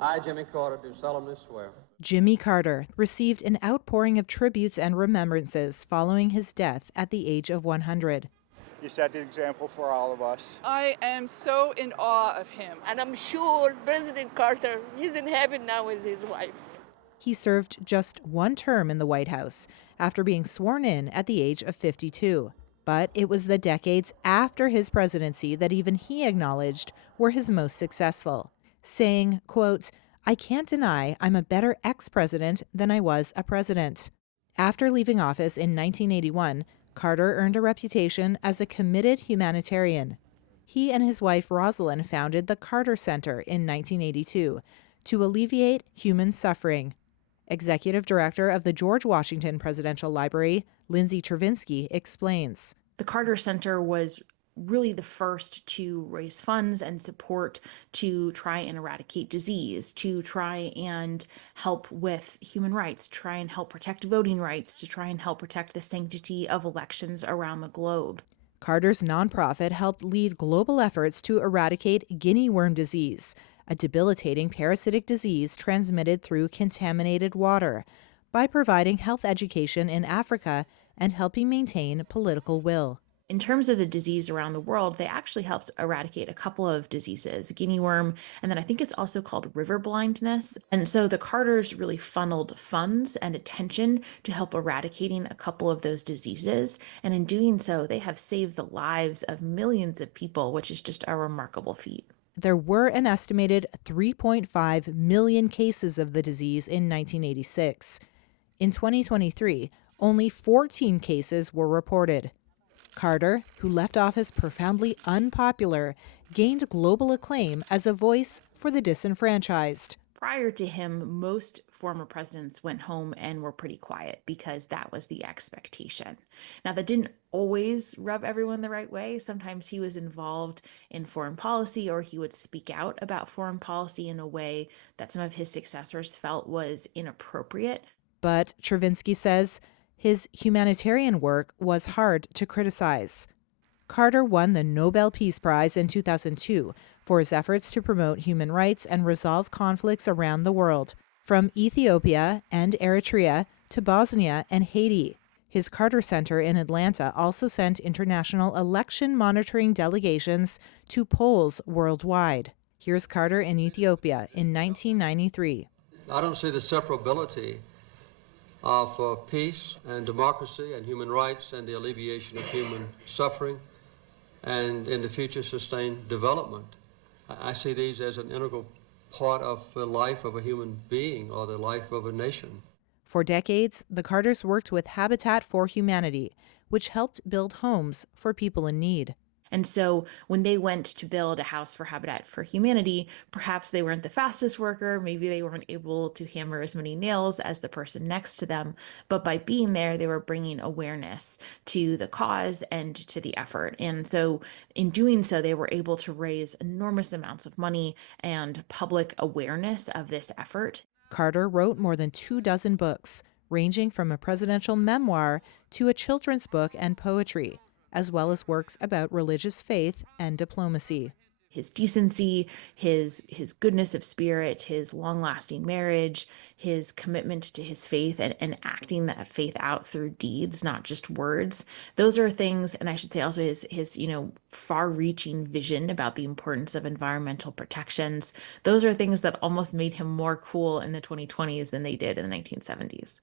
I, Jimmy Carter, do solemnly swear. Jimmy Carter received an outpouring of tributes and remembrances following his death at the age of 100. You set the example for all of us. I am so in awe of him. And I'm sure President Carter, he's in heaven now with his wife. He served just one term in the White House after being sworn in at the age of 52. But it was the decades after his presidency that even he acknowledged were his most successful, saying, quote, "I can't deny I'm a better ex-president than I was a president." After leaving office in 1981, Carter earned a reputation as a committed humanitarian. He and his wife Rosalynn founded the Carter Center in 1982 to alleviate human suffering. Executive Director of the George Washington Presidential Library, Lindsay Travinsky, explains. The Carter Center was really the first to raise funds and support to try and eradicate disease, to try and help with human rights, try and help protect voting rights, to try and help protect the sanctity of elections around the globe. Carter's nonprofit helped lead global efforts to eradicate Guinea worm disease, a debilitating parasitic disease transmitted through contaminated water, by providing health education in Africa and helping maintain political will. In terms of the disease around the world, they actually helped eradicate a couple of diseases, guinea worm, and then I think it's also called river blindness. And so the Carters really funneled funds and attention to help eradicating a couple of those diseases. And in doing so, they have saved the lives of millions of people, which is just a remarkable feat. There were an estimated 3.5 million cases of the disease in 1986. In 2023, only 14 cases were reported. Carter, who left office profoundly unpopular, gained global acclaim as a voice for the disenfranchised. Prior to him, most former presidents went home and were pretty quiet because that was the expectation. Now, that didn't always rub everyone the right way. Sometimes he was involved in foreign policy, or he would speak out about foreign policy in a way that some of his successors felt was inappropriate. But Travinsky says his humanitarian work was hard to criticize. Carter won the Nobel Peace Prize in 2002 for his efforts to promote human rights and resolve conflicts around the world, from Ethiopia and Eritrea to Bosnia and Haiti. His Carter Center in Atlanta also sent international election monitoring delegations to polls worldwide. Here's Carter in Ethiopia in 1993. I don't see the separability of peace and democracy and human rights and the alleviation of human suffering and in the future sustained development. I see these as an integral part of the life of a human being or the life of a nation. For decades, the Carters worked with Habitat for Humanity, which helped build homes for people in need. And so when they went to build a house for Habitat for Humanity, perhaps they weren't the fastest worker, maybe they weren't able to hammer as many nails as the person next to them, but by being there, they were bringing awareness to the cause and to the effort. And so in doing so, they were able to raise enormous amounts of money and public awareness of this effort. Carter wrote more than 24 books, ranging from a presidential memoir to a children's book and poetry, as well as works about religious faith and diplomacy. His decency, his goodness of spirit, his long-lasting marriage, his commitment to his faith and acting that faith out through deeds, not just words. Those are things, and I should say also his far-reaching vision about the importance of environmental protections. Those are things that almost made him more cool in the 2020s than they did in the 1970s.